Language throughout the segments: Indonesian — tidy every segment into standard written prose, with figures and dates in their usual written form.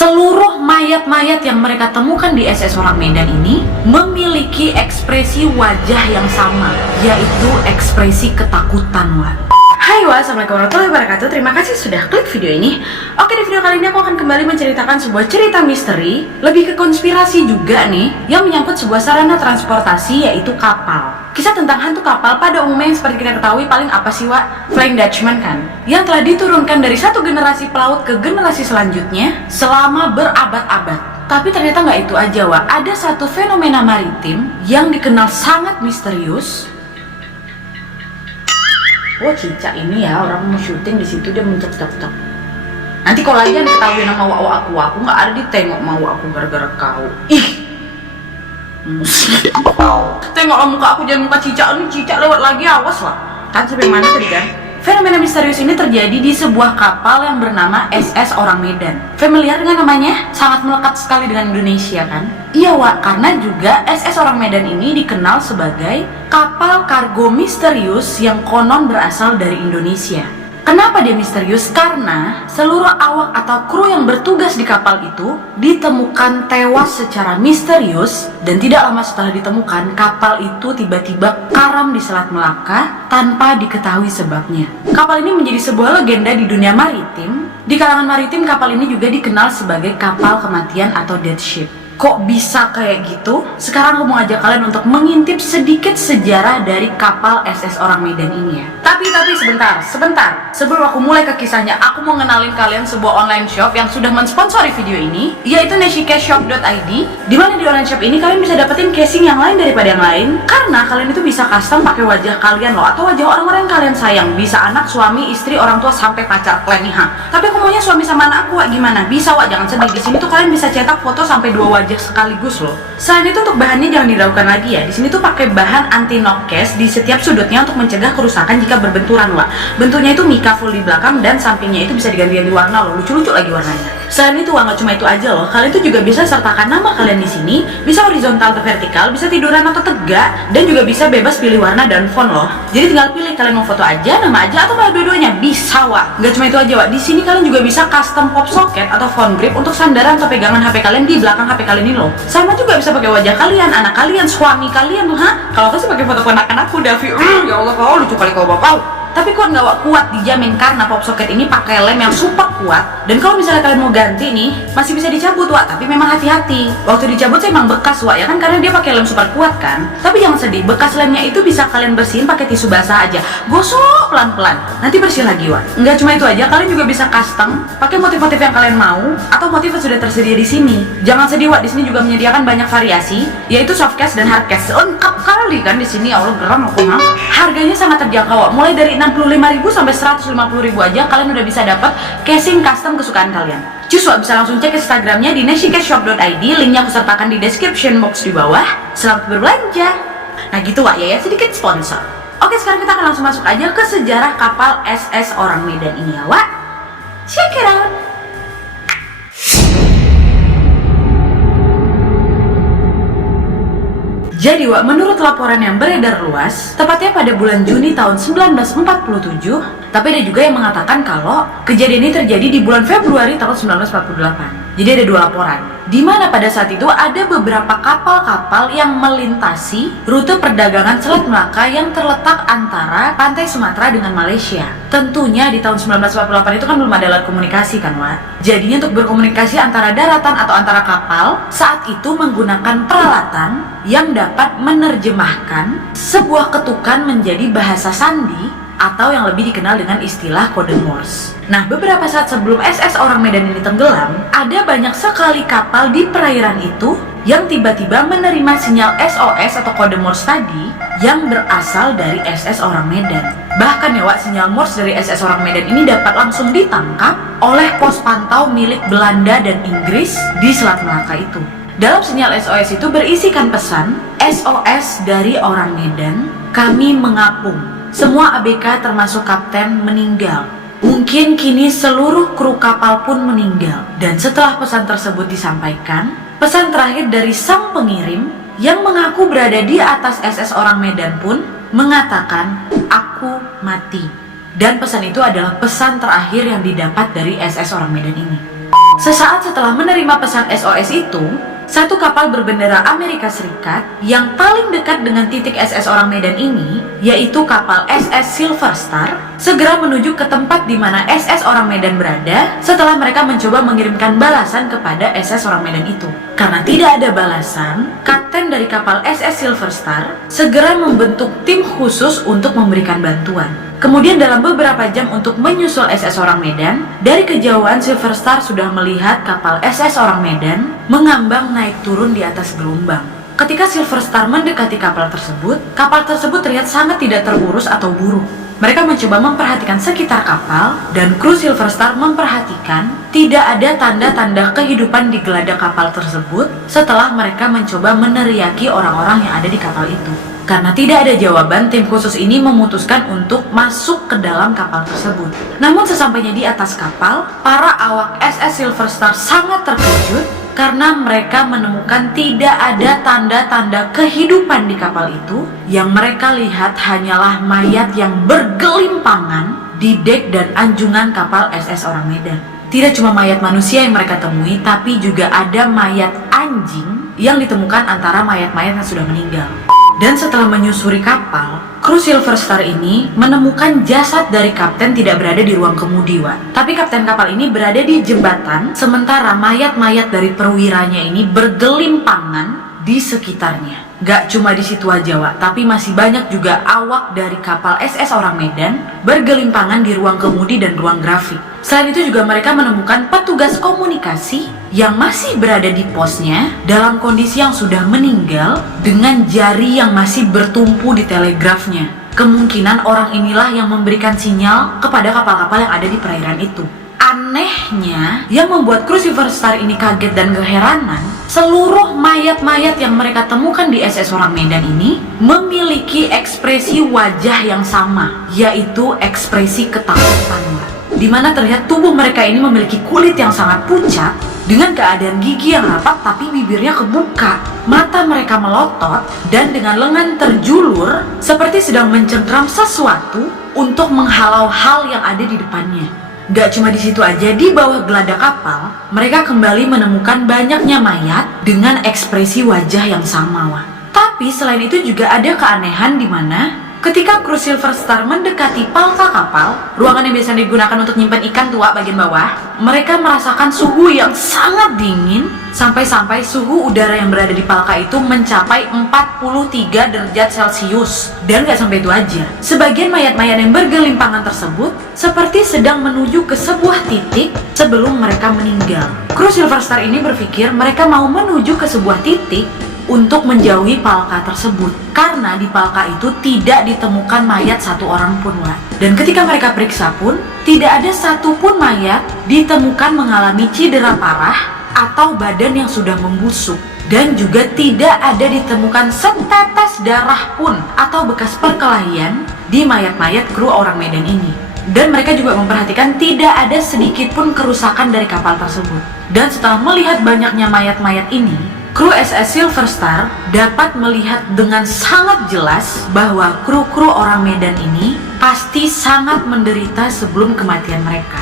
Seluruh mayat-mayat yang mereka temukan di SS Orang Medan ini memiliki ekspresi wajah yang sama, yaitu ekspresi ketakutan, Wak. Hai Wak, assalamualaikum warahmatullahi wabarakatuh. Terima kasih sudah klik video ini. Oke, di video kali ini aku akan kembali menceritakan sebuah cerita misteri, lebih ke konspirasi juga nih, yang menyangkut sebuah sarana transportasi, yaitu kapal. Kisah tentang hantu kapal pada umumnya yang seperti kita ketahui paling apa sih, Wak? Flying Dutchman kan? Yang telah diturunkan dari satu generasi pelaut ke generasi selanjutnya selama berabad-abad. Tapi ternyata nggak itu aja, Wak. Ada satu fenomena maritim yang dikenal sangat misterius. Oh, cicak ini ya, orang mau syuting di situ dia mencek-cek. Nanti kalau aja ketahuin sama aku nggak ada ditengok mau aku gara-gara kau. Ih, tengoklah muka aku, jangan muka cicak. Ini cicak lewat lagi, awas lah. Kan sampai mana tadi kan? Fenomena misterius ini terjadi di sebuah kapal yang bernama SS Orang Medan. Familiar dengan namanya? Sangat melekat sekali dengan Indonesia kan? Iya, Wak, karena juga SS Orang Medan ini dikenal sebagai kapal kargo misterius yang konon berasal dari Indonesia. Kenapa dia misterius? Karena seluruh awak atau kru yang bertugas di kapal itu ditemukan tewas secara misterius, dan tidak lama setelah ditemukan, kapal itu tiba-tiba karam di Selat Melaka tanpa diketahui sebabnya. Kapal ini menjadi sebuah legenda di dunia maritim. Di kalangan maritim, kapal ini juga dikenal sebagai kapal kematian atau death ship. Kok bisa kayak gitu? Sekarang aku mau ngajak kalian untuk mengintip sedikit sejarah dari kapal SS Orang Medan ini ya. Tapi sebentar. Sebelum aku mulai ke kisahnya, aku mau ngenalin kalian sebuah online shop yang sudah mensponsori video ini, yaitu neshikeshop.id. Dimana di online shop ini kalian bisa dapetin casing yang lain daripada yang lain, karena kalian itu bisa custom pakai wajah kalian loh, atau wajah orang-orang yang kalian sayang. Bisa anak, suami, istri, orang tua, sampai pacar kalian nih, ha. Tapi aku maunya suami sama anak aku, Wak, gimana? Bisa, Wak, jangan sedih. Di sini tuh kalian bisa cetak foto sampai 2 wajah sekaligus loh. Selain itu untuk bahannya jangan diragukan lagi ya. Di sini tuh pakai bahan anti knock case di setiap sudutnya untuk mencegah kerusakan jika berbenturan, Wak. Bentuknya itu mica full di belakang dan sampingnya itu bisa diganti-ganti warna loh. Lucu-lucu lagi warnanya. Selain itu, Wak, nggak cuma itu aja loh. Kalian tuh juga bisa sertakan nama kalian di sini. Bisa horizontal atau vertikal, bisa tiduran atau tegak, dan juga bisa bebas pilih warna dan font loh. Jadi tinggal pilih kalian mau foto aja, nama aja, atau malah dua-duanya. Bisa, Wak. Nggak cuma itu aja, Wak. Di sini kalian juga bisa custom pop socket atau phone grip untuk sandaran atau pegangan HP kalian di belakang HP kalian ini loh. Sama juga bisa pakai wajah kalian, anak kalian, suami kalian tuh, ha? Kalau aku sih pakai foto ponakan aku, Davi. Ya Allah, kau lucu kali kau bapak. Tapi kuat nggak, Wak? Kuat, dijamin, karena pop socket ini pakai lem yang super kuat. Dan kalau misalnya kalian mau ganti nih, masih bisa dicabut, Wak. Tapi memang hati-hati. Waktu dicabut sih emang bekas, Wak, ya kan, karena dia pakai lem super kuat kan. Tapi jangan sedih, bekas lemnya itu bisa kalian bersihin pakai tisu basah aja. Gosok pelan-pelan, nanti bersih lagi, Wak. Nggak cuma itu aja, kalian juga bisa custom pakai motif-motif yang kalian mau atau motif yang sudah tersedia di sini. Jangan sedih, Wak, di sini juga menyediakan banyak variasi, yaitu soft case dan hard case. Lengkap kali kan di sini. Ya Allah, geram aku, ha? Harganya sangat terjangkau, Wak. Mulai dari 65.000 sampai 150.000 aja kalian udah bisa dapat casing custom kesukaan kalian. Cus, Wak, bisa langsung cek Instagramnya di neshikeshop.id. Linknya aku sertakan di description box di bawah. Selamat berbelanja. Nah gitu, Wak, ya sedikit sponsor. Oke, sekarang kita akan langsung masuk aja ke sejarah kapal SS Orang Medan ini ya, Wak. Check it out. Jadi, Wak, menurut laporan yang beredar luas, tepatnya pada bulan Juni tahun 1947, tapi ada juga yang mengatakan kalau kejadian ini terjadi di bulan Februari tahun 1948. Jadi ada 2 laporan, di mana pada saat itu ada beberapa kapal-kapal yang melintasi rute perdagangan Selat Melaka yang terletak antara pantai Sumatera dengan Malaysia. Tentunya di tahun 1948 itu kan belum ada alat komunikasi kan, Wak. Jadinya untuk berkomunikasi antara daratan atau antara kapal, saat itu menggunakan peralatan yang dapat menerjemahkan sebuah ketukan menjadi bahasa sandi atau yang lebih dikenal dengan istilah kode Morse. Nah, beberapa saat sebelum SS Orang Medan ini tenggelam, ada banyak sekali kapal di perairan itu yang tiba-tiba menerima sinyal SOS atau kode Morse tadi yang berasal dari SS Orang Medan. Bahkan ya, Wak, sinyal Morse dari SS Orang Medan ini dapat langsung ditangkap oleh pos pantau milik Belanda dan Inggris di Selat Melaka itu. Dalam sinyal SOS itu berisikan pesan, SOS dari Orang Medan, kami mengapung. Semua ABK termasuk kapten meninggal. Mungkin kini seluruh kru kapal pun meninggal. Dan setelah pesan tersebut disampaikan, pesan terakhir dari sang pengirim yang mengaku berada di atas SS Orang Medan pun mengatakan, aku mati. Dan pesan itu adalah pesan terakhir yang didapat dari SS Orang Medan ini. Sesaat setelah menerima pesan SOS itu, satu kapal berbendera Amerika Serikat yang paling dekat dengan titik SS Orang Medan ini, yaitu kapal SS Silver Star, segera menuju ke tempat di mana SS Orang Medan berada setelah mereka mencoba mengirimkan balasan kepada SS Orang Medan itu. Karena tidak ada balasan, kapten dari kapal SS Silver Star segera membentuk tim khusus untuk memberikan bantuan. Kemudian dalam beberapa jam untuk menyusul SS Orang Medan, dari kejauhan Silver Star sudah melihat kapal SS Orang Medan mengambang naik turun di atas gelombang. Ketika Silver Star mendekati kapal tersebut terlihat sangat tidak terurus atau buruk. Mereka mencoba memperhatikan sekitar kapal, dan kru Silver Star memperhatikan tidak ada tanda-tanda kehidupan di geladak kapal tersebut setelah mereka mencoba meneriaki orang-orang yang ada di kapal itu. Karena tidak ada jawaban, tim khusus ini memutuskan untuk masuk ke dalam kapal tersebut. Namun sesampainya di atas kapal, para awak SS Silver Star sangat terkejut karena mereka menemukan tidak ada tanda-tanda kehidupan di kapal itu. Yang mereka lihat hanyalah mayat yang bergelimpangan di dek dan anjungan kapal SS Orang Medan. Tidak cuma mayat manusia yang mereka temui, tapi juga ada mayat anjing yang ditemukan antara mayat-mayat yang sudah meninggal. Dan setelah menyusuri kapal, kru Silver Star ini menemukan jasad dari kapten tidak berada di ruang kemudi, Wak. Tapi kapten kapal ini berada di jembatan, sementara mayat-mayat dari perwiranya ini bergelimpangan di sekitarnya. Gak cuma di situ aja, Wak, tapi masih banyak juga awak dari kapal SS Orang Medan bergelimpangan di ruang kemudi dan ruang grafik. Selain itu juga mereka menemukan petugas komunikasi yang masih berada di posnya dalam kondisi yang sudah meninggal dengan jari yang masih bertumpu di telegrafnya. Kemungkinan orang inilah yang memberikan sinyal kepada kapal-kapal yang ada di perairan itu. Anehnya, yang membuat kru Silver Star ini kaget dan keheranan, seluruh mayat-mayat yang mereka temukan di SS Orang Medan ini memiliki ekspresi wajah yang sama, yaitu ekspresi ketakutan, di mana terlihat tubuh mereka ini memiliki kulit yang sangat pucat dengan keadaan gigi yang rapat tapi bibirnya kebuka. Mata mereka melotot dan dengan lengan terjulur seperti sedang mencengkram sesuatu untuk menghalau hal yang ada di depannya. Gak cuma di situ aja, di bawah geladak kapal mereka kembali menemukan banyaknya mayat dengan ekspresi wajah yang sama, Wak. Tapi selain itu juga ada keanehan di mana ketika kru Silver Star mendekati palka kapal, ruangan yang biasa digunakan untuk nyimpan ikan tua bagian bawah, mereka merasakan suhu yang sangat dingin, sampai-sampai suhu udara yang berada di palka itu mencapai 43 derajat Celcius. Dan gak sampai itu aja, sebagian mayat-mayat yang bergelimpangan tersebut seperti sedang menuju ke sebuah titik sebelum mereka meninggal. Kru Silver Star ini berpikir mereka mau menuju ke sebuah titik untuk menjauhi palka tersebut, karena di palka itu tidak ditemukan mayat satu orang pun, Wak. Dan ketika mereka periksa pun tidak ada satupun mayat ditemukan mengalami cedera parah atau badan yang sudah membusuk, dan juga tidak ada ditemukan setetes darah pun atau bekas perkelahian di mayat-mayat kru Orang Medan ini. Dan mereka juga memperhatikan tidak ada sedikit pun kerusakan dari kapal tersebut. Dan setelah melihat banyaknya mayat-mayat ini, kru SS Silver Star dapat melihat dengan sangat jelas bahwa kru-kru Orang Medan ini pasti sangat menderita sebelum kematian mereka.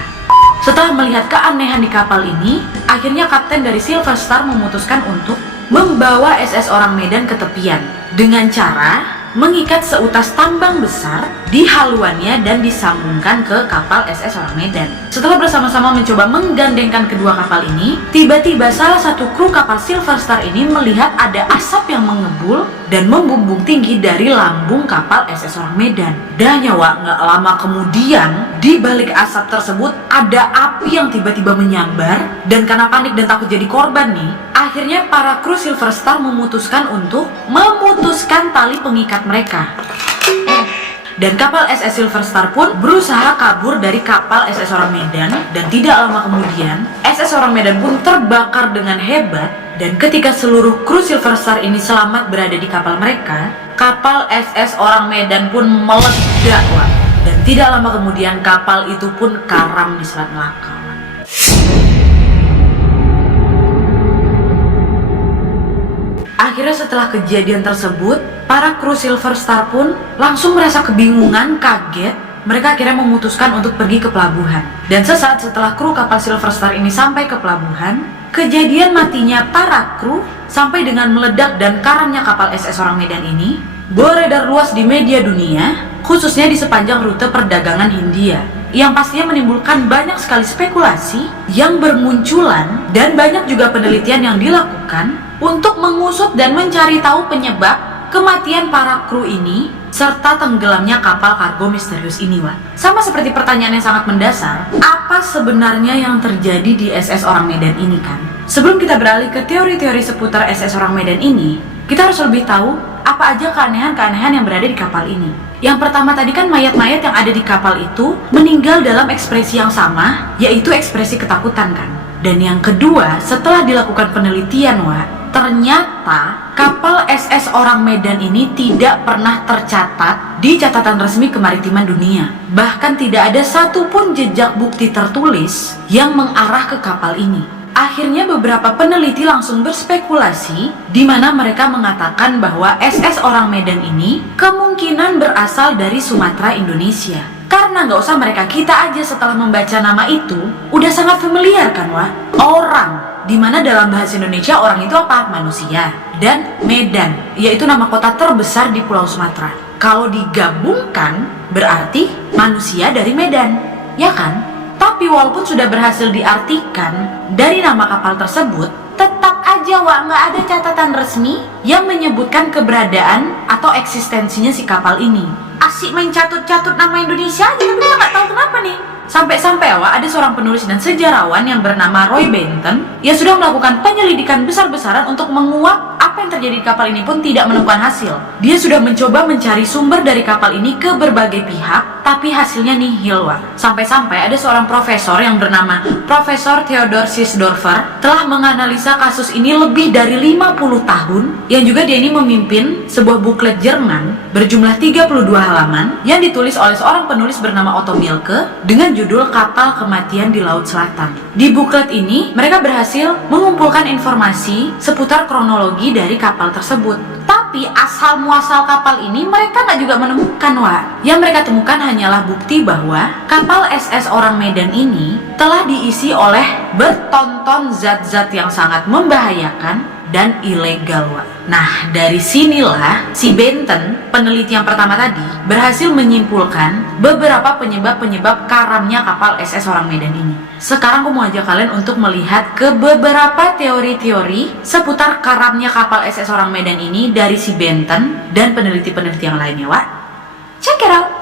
Setelah melihat keanehan di kapal ini, akhirnya kapten dari Silver Star memutuskan untuk membawa SS Orang Medan ke tepian dengan cara mengikat seutas tambang besar di haluannya dan disambungkan ke kapal SS Orang Medan. Setelah bersama-sama mencoba menggandengkan kedua kapal ini, tiba-tiba salah satu kru kapal Silver Star ini melihat ada asap yang mengebul dan membumbung tinggi dari lambung kapal SS Orang Medan. Dan nyawa nggak lama kemudian, di balik asap tersebut ada api yang tiba-tiba menyambar, dan karena panik dan takut jadi korban nih, akhirnya para kru Silver Star memutuskan untuk memutuskan tali pengikat mereka. Dan kapal SS Silver Star pun berusaha kabur dari kapal SS Orang Medan, dan tidak lama kemudian SS Orang Medan pun terbakar dengan hebat. Dan ketika seluruh kru Silver Star ini selamat berada di kapal mereka, kapal SS Orang Medan pun meledak, Wak. Dan tidak lama kemudian kapal itu pun karam di Selat Melaka. Akhirnya setelah kejadian tersebut, para kru Silver Star pun langsung merasa kebingungan, kaget, mereka akhirnya memutuskan untuk pergi ke pelabuhan. Dan sesaat setelah kru kapal Silver Star ini sampai ke pelabuhan, kejadian matinya para kru sampai dengan meledak dan karamnya kapal SS Orang Medan ini beredar luas di media dunia, khususnya di sepanjang rute perdagangan Hindia, yang pastinya menimbulkan banyak sekali spekulasi yang bermunculan dan banyak juga penelitian yang dilakukan untuk mengusut dan mencari tahu penyebab kematian para kru ini serta tenggelamnya kapal kargo misterius ini, Wak. Sama seperti pertanyaan yang sangat mendasar, apa sebenarnya yang terjadi di SS Orang Medan ini kan? Sebelum kita beralih ke teori-teori seputar SS Orang Medan ini, kita harus lebih tahu apa aja keanehan-keanehan yang berada di kapal ini. Yang pertama tadi kan mayat-mayat yang ada di kapal itu meninggal dalam ekspresi yang sama, yaitu ekspresi ketakutan kan. Dan yang kedua, setelah dilakukan penelitian, Wak, ternyata kapal SS Orang Medan ini tidak pernah tercatat di catatan resmi kemaritiman dunia. Bahkan tidak ada satupun jejak bukti tertulis yang mengarah ke kapal ini. Akhirnya beberapa peneliti langsung berspekulasi di mana mereka mengatakan bahwa SS Orang Medan ini kemungkinan berasal dari Sumatera, Indonesia. Karena nggak usah mereka, kita aja setelah membaca nama itu udah sangat familiar kan, Wak? Orang, dimana dalam bahasa Indonesia orang itu apa? Manusia. Dan Medan, yaitu nama kota terbesar di Pulau Sumatera. Kalau digabungkan berarti manusia dari Medan, ya kan? Tapi walaupun sudah berhasil diartikan dari nama kapal tersebut, tetap aja, Wak, nggak ada catatan resmi yang menyebutkan keberadaan atau eksistensinya si kapal ini. Asik main catut-catut nama Indonesia aja, tapi kita nggak tahu kenapa nih. Sampai-sampai, Wak, ada seorang penulis dan sejarawan yang bernama Roy Benton yang sudah melakukan penyelidikan besar-besaran untuk menguak apa yang terjadi di kapal ini pun tidak menemukan hasil. Dia sudah mencoba mencari sumber dari kapal ini ke berbagai pihak, tapi hasilnya nihil, Wak. Sampai-sampai ada seorang profesor yang bernama Profesor Theodor Sisdorfer telah menganalisa kasus ini lebih dari 50 tahun, yang juga dia ini memimpin sebuah buklet Jerman berjumlah 32 halaman yang ditulis oleh seorang penulis bernama Otto Mielke dengan judul Kapal Kematian di Laut Selatan. Di buklet ini mereka berhasil mengumpulkan informasi seputar kronologi dari kapal tersebut. Tapi asal muasal kapal ini mereka nggak juga menemukan, Wak. Yang mereka temukan hanyalah bukti bahwa kapal SS Orang Medan ini telah diisi oleh bertonton zat-zat yang sangat membahayakan dan ilegal, Wak. Nah, dari sinilah si Benton, peneliti yang pertama tadi, berhasil menyimpulkan beberapa penyebab-penyebab karamnya kapal SS Orang Medan ini. Sekarang aku mau ajak kalian untuk melihat ke beberapa teori-teori seputar karamnya kapal SS Orang Medan ini dari si Benton dan peneliti-peneliti yang lainnya, Wak. Check it out!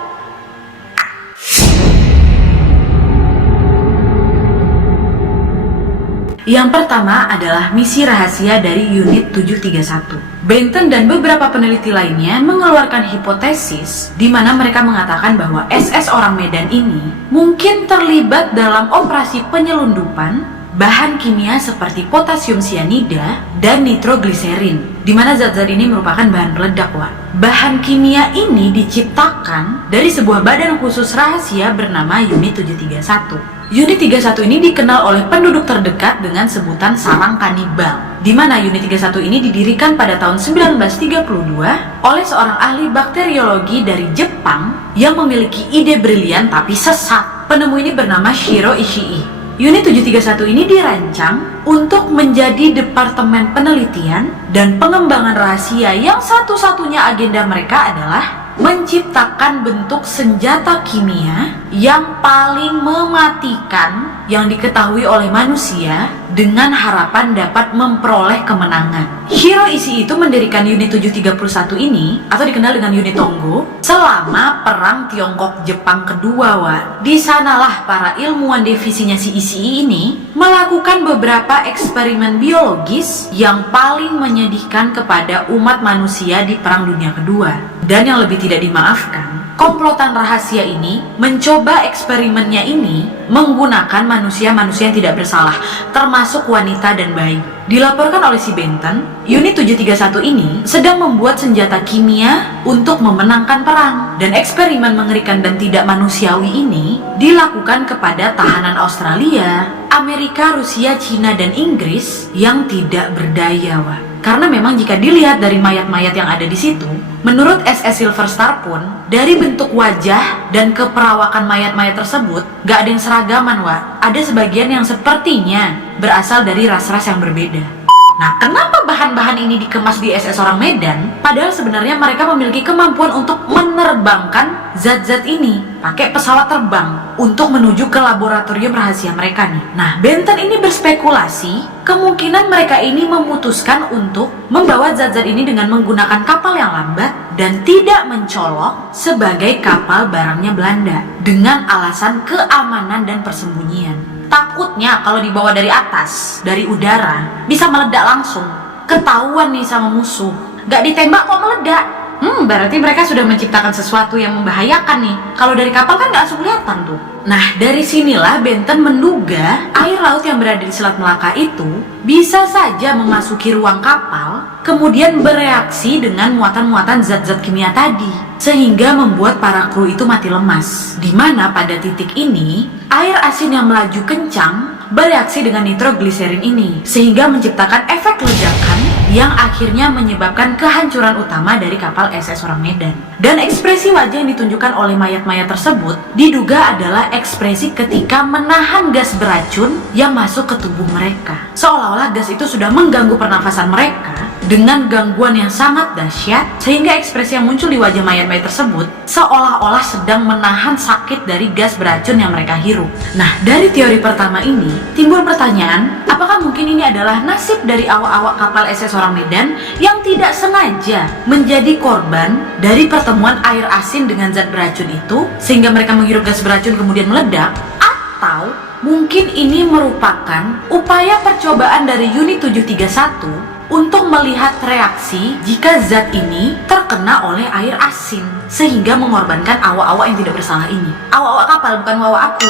Yang pertama adalah misi rahasia dari Unit 731. Benton dan beberapa peneliti lainnya mengeluarkan hipotesis di mana mereka mengatakan bahwa SS Orang Medan ini mungkin terlibat dalam operasi penyelundupan bahan kimia seperti potasium sianida dan nitrogliserin, di mana zat-zat ini merupakan bahan peledak, Wak. Bahan kimia ini diciptakan dari sebuah badan khusus rahasia bernama Unit 731. Unit 31 ini dikenal oleh penduduk terdekat dengan sebutan sarang kanibal, di mana Unit 31 ini didirikan pada tahun 1932 oleh seorang ahli bakteriologi dari Jepang yang memiliki ide brilian tapi sesat. Penemu ini bernama Shiro Ishii. Unit 731 ini dirancang untuk menjadi departemen penelitian dan pengembangan rahasia yang satu-satunya agenda mereka adalah menciptakan bentuk senjata kimia yang paling mematikan yang diketahui oleh manusia dengan harapan dapat memperoleh kemenangan. Shiro Ishii itu mendirikan Unit 731 ini, atau dikenal dengan Unit Tonggo, selama Perang Tiongkok-Jepang kedua, Wak. Di sanalah para ilmuwan divisinya si Ishii ini melakukan beberapa eksperimen biologis yang paling menyedihkan kepada umat manusia di Perang Dunia Kedua. Dan yang lebih tidak dimaafkan, komplotan rahasia ini mencoba eksperimennya ini menggunakan manusia-manusia yang tidak bersalah, termasuk wanita dan bayi. Dilaporkan oleh si Benton, unit 731 ini sedang membuat senjata kimia untuk memenangkan perang. Dan eksperimen mengerikan dan tidak manusiawi ini dilakukan kepada tahanan Australia, Amerika, Rusia, Cina, dan Inggris yang tidak berdaya, Wak. Karena memang jika dilihat dari mayat-mayat yang ada di situ, menurut SS Silver Star pun, dari bentuk wajah dan keperawakan mayat-mayat tersebut, gak ada yang seragaman, Wak. Ada sebagian yang sepertinya berasal dari ras-ras yang berbeda. Nah, kenapa bahan-bahan ini dikemas di SS orang Medan? Padahal sebenarnya mereka memiliki kemampuan untuk menerbangkan zat-zat ini pakai pesawat terbang untuk menuju ke laboratorium rahasia mereka nih. Nah, Benton ini berspekulasi kemungkinan mereka ini memutuskan untuk membawa zat-zat ini dengan menggunakan kapal yang lambat dan tidak mencolok sebagai kapal barangnya Belanda dengan alasan keamanan dan persembunyian. Takutnya kalau dibawa dari atas, dari udara, bisa meledak langsung. Ketahuan nih sama musuh, gak ditembak kok meledak. Berarti mereka sudah menciptakan sesuatu yang membahayakan nih. Kalau dari kapal kan gak langsung kelihatan tuh. Nah, dari sinilah Benton menduga air laut yang berada di Selat Melaka itu bisa saja memasuki ruang kapal, kemudian bereaksi dengan muatan-muatan zat-zat kimia tadi, sehingga membuat para kru itu mati lemas. Dimana pada titik ini, air asin yang melaju kencang bereaksi dengan nitrogliserin ini, sehingga menciptakan efek ledakan yang akhirnya menyebabkan kehancuran utama dari kapal SS Orang Medan. Dan ekspresi wajah yang ditunjukkan oleh mayat-mayat tersebut diduga adalah ekspresi ketika menahan gas beracun yang masuk ke tubuh mereka. Seolah-olah gas itu sudah mengganggu pernafasan mereka dengan gangguan yang sangat dahsyat, sehingga ekspresi yang muncul di wajah mayat-mayat tersebut seolah-olah sedang menahan sakit dari gas beracun yang mereka hirup. Nah, dari teori pertama ini timbul pertanyaan, apakah mungkin ini adalah nasib dari awak-awak kapal SS Orang Medan yang tidak sengaja menjadi korban dari pertemuan air asin dengan zat beracun itu, sehingga mereka menghirup gas beracun kemudian meledak? Atau mungkin ini merupakan upaya percobaan dari unit 731 untuk melihat reaksi jika zat ini terkena oleh air asin, sehingga mengorbankan awak-awak yang tidak bersalah ini. Awak-awak kapal, bukan awak aku.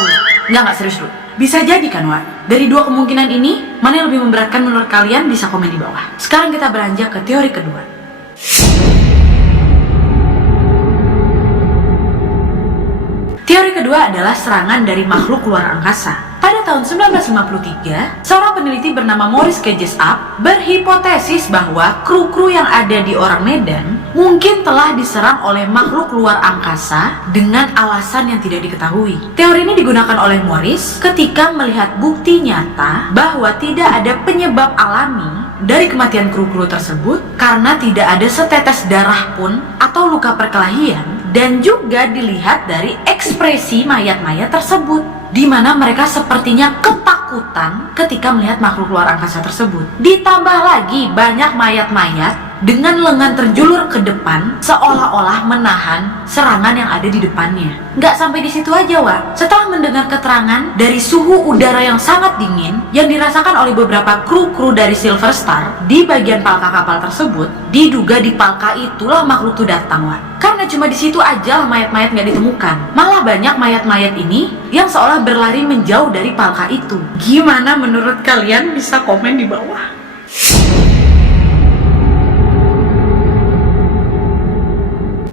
Nggak serius dulu. Bisa jadi kan, Wak? Dari dua kemungkinan ini, mana yang lebih memberatkan menurut kalian? Bisa komen di bawah. Sekarang kita beranjak ke teori kedua. Teori kedua adalah serangan dari makhluk luar angkasa. Pada tahun 1953, seorang peneliti bernama Maurice K. Jessup berhipotesis bahwa kru-kru yang ada di Orang Medan mungkin telah diserang oleh makhluk luar angkasa dengan alasan yang tidak diketahui. Teori ini digunakan oleh Maurice ketika melihat bukti nyata bahwa tidak ada penyebab alami dari kematian kru-kru tersebut karena tidak ada setetes darah pun atau luka perkelahian, dan juga dilihat dari ekspresi mayat-mayat tersebut, di mana mereka sepertinya ketakutan ketika melihat makhluk luar angkasa tersebut. Ditambah lagi banyak mayat-mayat dengan lengan terjulur ke depan seolah-olah menahan serangan yang ada di depannya. Nggak sampai di situ aja, Wak. Setelah mendengar keterangan dari suhu udara yang sangat dingin yang dirasakan oleh beberapa kru-kru dari Silver Star di bagian palka kapal tersebut, diduga di palka itulah makhluk itu datang, Wak. Karena cuma di situ aja mayat-mayat nggak ditemukan. Malah banyak mayat-mayat ini yang seolah berlari menjauh dari palka itu. Gimana menurut kalian? Bisa komen di bawah.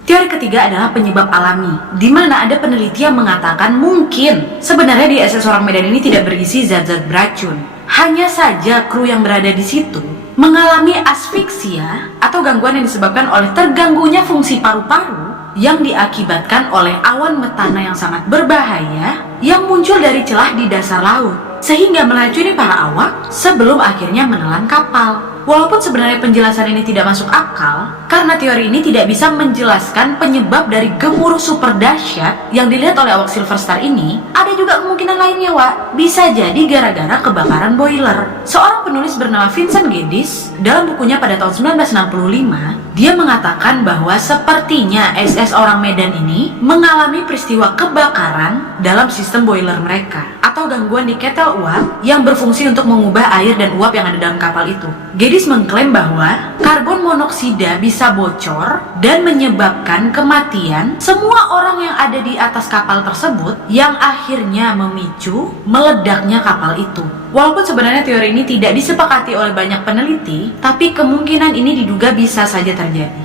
Teori ketiga adalah penyebab alami, di mana ada peneliti yang mengatakan mungkin sebenarnya di SS Orang Medan ini tidak berisi zat-zat beracun. Hanya saja kru yang berada di situ mengalami asfiksia atau gangguan yang disebabkan oleh terganggunya fungsi paru-paru yang diakibatkan oleh awan metana yang sangat berbahaya yang muncul dari celah di dasar laut, sehingga meracuni para awak sebelum akhirnya menelan kapal. Walaupun sebenarnya penjelasan ini tidak masuk akal, karena teori ini tidak bisa menjelaskan penyebab dari gemuruh super dahsyat yang dilihat oleh awak Silver Star ini, ada juga kemungkinan lainnya, Wak. Bisa jadi gara-gara kebakaran boiler. Seorang penulis bernama Vincent Geddes, dalam bukunya pada tahun 1965, dia mengatakan bahwa sepertinya SS Orang Medan ini mengalami peristiwa kebakaran dalam sistem boiler mereka, atau gangguan di ketel uap yang berfungsi untuk mengubah air dan uap yang ada dalam kapal itu. Geddes mengklaim bahwa karbon monoksida bisa bisa bocor dan menyebabkan kematian semua orang yang ada di atas kapal tersebut, yang akhirnya memicu meledaknya kapal itu. Walaupun sebenarnya teori ini tidak disepakati oleh banyak peneliti, tapi kemungkinan ini diduga bisa saja terjadi.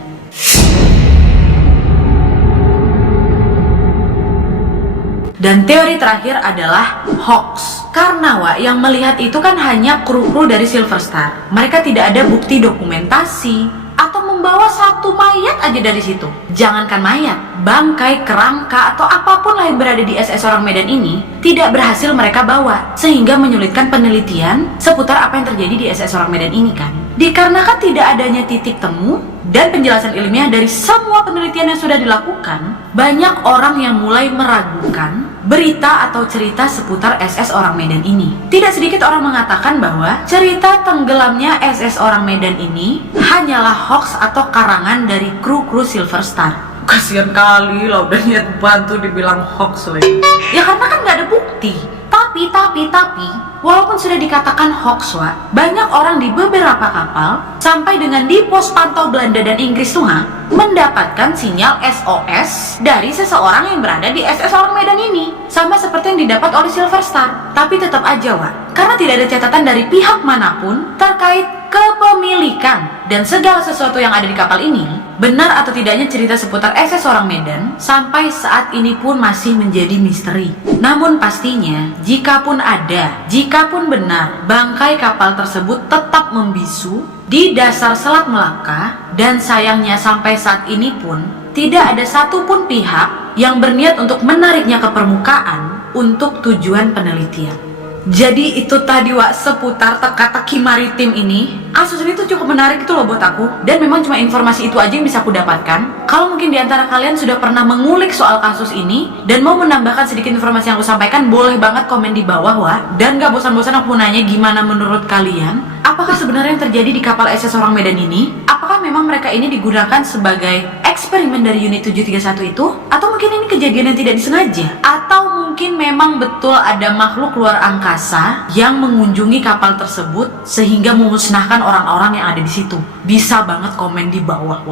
Dan teori terakhir adalah hoax. Karena yang melihat itu kan hanya kru-kru dari Silver Star. Mereka tidak ada bukti dokumentasi atau membawa satu mayat aja dari situ. Jangankan mayat, bangkai, kerangka, atau apapun lah yang berada di SS Orang Medan ini tidak berhasil mereka bawa, sehingga menyulitkan penelitian seputar apa yang terjadi di SS Orang Medan ini kan. Dikarenakan tidak adanya titik temu dan penjelasan ilmiah dari semua penelitian yang sudah dilakukan, banyak orang yang mulai meragukan berita atau cerita seputar SS Orang Medan ini. Tidak sedikit orang mengatakan bahwa cerita tenggelamnya SS Orang Medan ini hanyalah hoax atau karangan dari kru-kru Silver Star. Kasian kali lah, udah niat bantu dibilang hoax lagi. Ya karena kan nggak ada bukti. Tapi, walaupun sudah dikatakan hoax, banyak orang di beberapa kapal sampai dengan di pos pantau Belanda dan Inggris tuh mendapatkan sinyal SOS dari seseorang yang berada di SS Orang Medan ini, sama seperti yang didapat oleh Silver Star. Tapi tetap aja, karena tidak ada catatan dari pihak manapun terkait kepemilikan dan segala sesuatu yang ada di kapal ini, benar atau tidaknya cerita seputar SS Orang Medan sampai saat ini pun masih menjadi misteri. Namun pastinya, jikapun ada, jikapun benar, bangkai kapal tersebut tetap membisu di dasar Selat Melaka, dan sayangnya sampai saat ini pun tidak ada satupun pihak yang berniat untuk menariknya ke permukaan untuk tujuan penelitian. Jadi itu tadi seputar teka-teki maritim ini. Kasus ini tuh cukup menarik itu loh buat aku. Dan memang cuma informasi itu aja yang bisa aku dapatkan. Kalau mungkin diantara kalian sudah pernah mengulik soal kasus ini dan mau menambahkan sedikit informasi yang aku sampaikan, boleh banget komen di bawah Dan gak bosan-bosan aku nanya gimana menurut kalian, apakah sebenarnya yang terjadi di kapal SS Orang Medan ini? Apakah memang mereka ini digunakan sebagai eksperimen dari unit 731 itu? Atau mungkin ini kejadian yang tidak disengaja? Atau mungkin memang betul ada makhluk luar angkasa yang mengunjungi kapal tersebut sehingga memusnahkan orang-orang yang ada di situ? Bisa banget komen di bawah,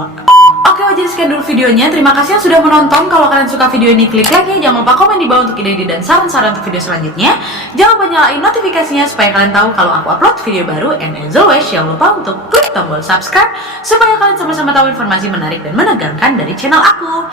Oke, jadi sekian dulu videonya. Terima kasih yang sudah menonton. Kalau kalian suka video ini, klik like-nya. Jangan lupa komen di bawah untuk ide-ide dan saran-saran untuk video selanjutnya. Jangan lupa nyalain notifikasinya supaya kalian tahu kalau aku upload video baru. And as always, jangan lupa untuk klik tombol subscribe supaya kalian sama-sama tahu informasi menarik dan menegangkan dari channel aku.